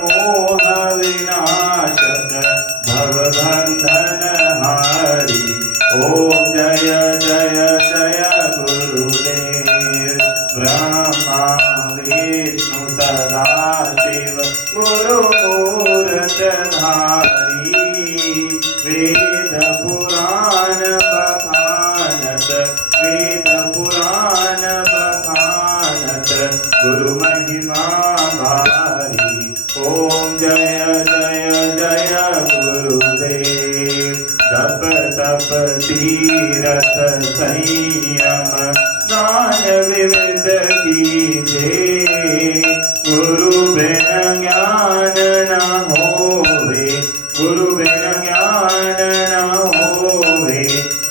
मोह विनाशक भवबंधन हारी। ओम जय जय जय गुरुदेव। ब्रह्मा विष्णु सदा शिव गुरु मूरत धारी। वेद पुराण बखानत वेद पुराण बखानत गुरु महिमा भारी। ओम जय जय जय गुरुदेव। जप तप तीरथ संयम ज्ञान विविध कीजे। गुरु बिन ज्ञान न होवे गुरु बिन ज्ञान न होवे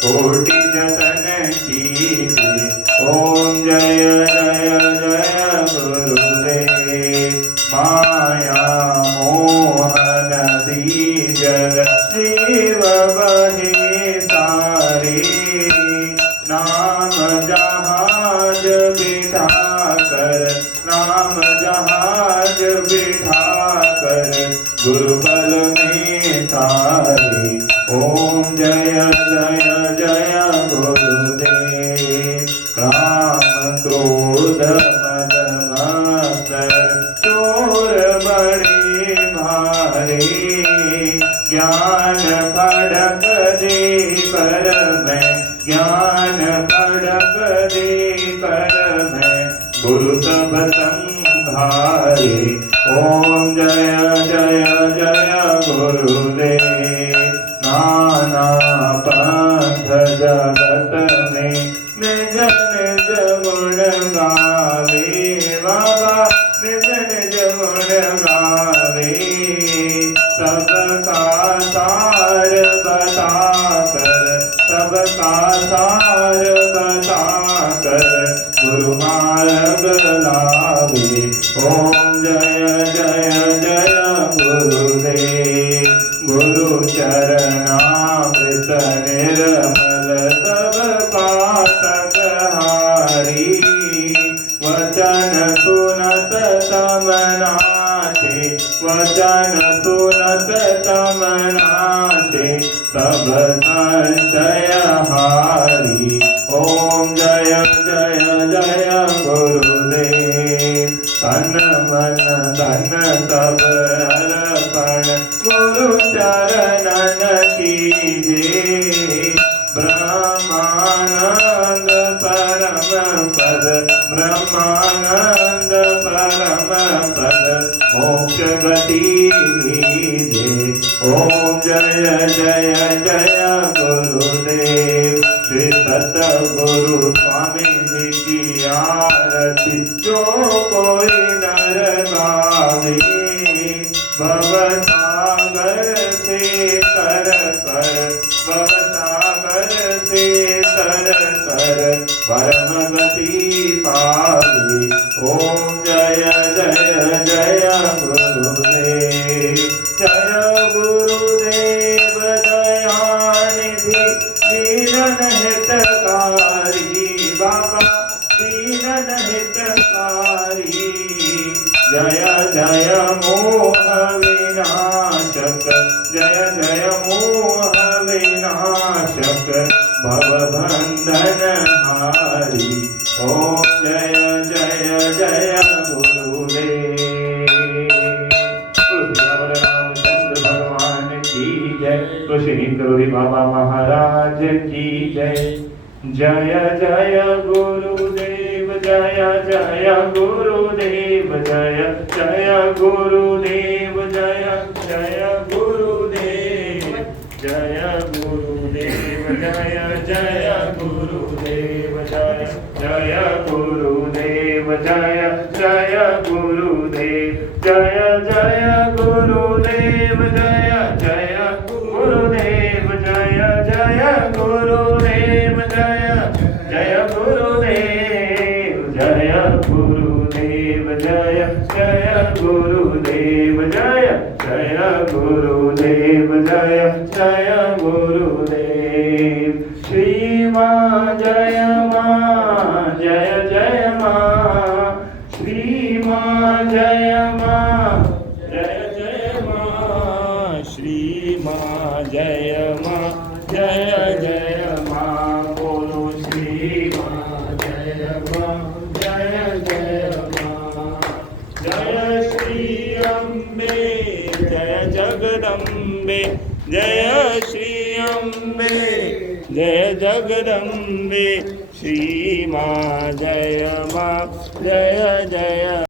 कोटि जतन कीजे। ओम जय जय जय गुरुदेव। माया मोह नदी जल जीव बहे तारे। नाम जहाज बिठा कर नाम जहाज बिठा कर गुरुबल में तारे। ओम जय जय जय गुरुदेव। काम क्रोध मद मत्सर चोर बड़े भारे। ज्ञान खड़क दे कर मैं ज्ञान खड़क दे कर मैं गुरु सब संघारे। ओम जय जय जय गुरुदेव। नाना पंथ जगत में निज निज गुण गावे। बाबा निज निज गुण गावे। सबका सार बता कर सबका सार बता कर गुरु मार्ग लावे। ओम जय जय जय गुरुदेव। गुरु चरणामृत निर्मल सब पातक हारी। वचन सुनत तम नाचे वचन सुनत तम नाचे सब संशय हारी। ओम जय जय जय गुरुदेव। तन मन धन सब अर्पण गुरु चरणन कीजे। ब्रह्मानंद परम पद ब्रह्मानंद परम पद मोक्ष गति लीजे। ओम जय जय जय गुरुदेव। श्री सतगुरु स्वामी जी की आरती जो कोई नर गावे। भवसागर से तर कर भवसागर से तर कर परम गति पावे। ओम जय जय जय गुरुदेव। जय गुरुदेव दयानिधि दीन हितकारी। बाबा दीन हितकारी। जय जय मोह विनाशक जय जय मोह विनाशक भवबंधन हारी। ओम जय जय जय गुरुदेव। रामचंद्र भगवान की जय। श्री गुरु बाबा महाराज की जय। जय जय गुरुदेव जय जय गुरुदेव जय जय गुरुदेव जय जय गुरुदेव जय गुरुदेव जय जय गुरुदेव जय जय गुरुदेव जय जय गुरुदेव जय जय गुरुदेव जय जय गुरुदेव जय जय गुरुदेव जय जय गुरुदेव जय गुरुदेव जय जय गुरुदेव जय जय गुरुदेव जय जय गुरुदेव। श्री माँ जय माँ जय जय माँ। श्री माँ जय माँ जय જગદંબે જય શ્રી અંબે જય જગદંબે શ્રી મા જય જય